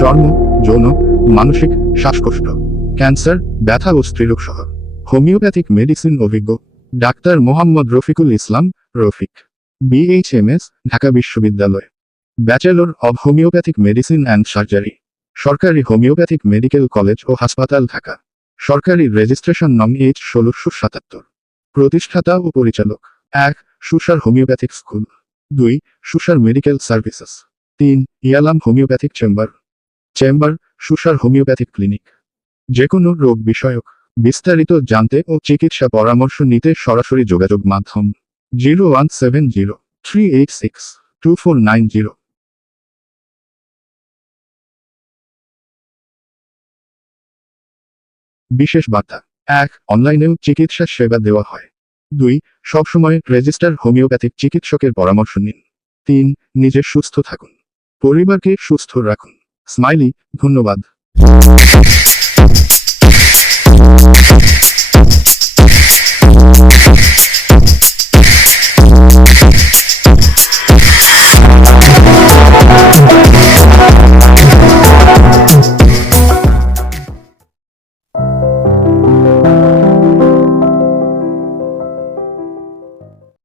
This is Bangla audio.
চর্ম, যৌন, মানসিক, শ্বাসকষ্ট, ক্যান্সার, ব্যথা ও স্ত্রীরোগ সহ হোমিওপ্যাথিক মেডিসিন অভিজ্ঞ ডাক্তার মোহাম্মদ রফিকুল ইসলাম, রফিক, BHMS, ঢাকা বিশ্ববিদ্যালয়, bachelor of homeopathic medicine and surgery, সরকারি হোমিওপ্যাথিক মেডিকেল কলেজ ও হাসপাতাল ঢাকা, সরকারি রেজিস্ট্রেশন নং H1677, প্রতিষ্ঠাতা ও পরিচালক 1. সুসার homeopathic school, 2. সুসার medical services, 3. ইয়ালাম homeopathic chamber, সুসার homeopathic clinic. যে কোনো রোগ বিষয়ক বিস্তারিত জানতে ও চিকিৎসা পরামর্শ নিতে সরাসরি যোগাযোগ মাধ্যম 01703862490। বিশেষ বার্তা 1. অনলাইনেও চিকিৎসা সেবা দেওয়া হয়। 2. সবসময় রেজিস্টার হোমিওপ্যাথিক চিকিৎসকের পরামর্শ নিন। 3. নিজে সুস্থ থাকুন, পরিবারকে সুস্থ রাখুন। স্মাইলি, ধন্যবাদ।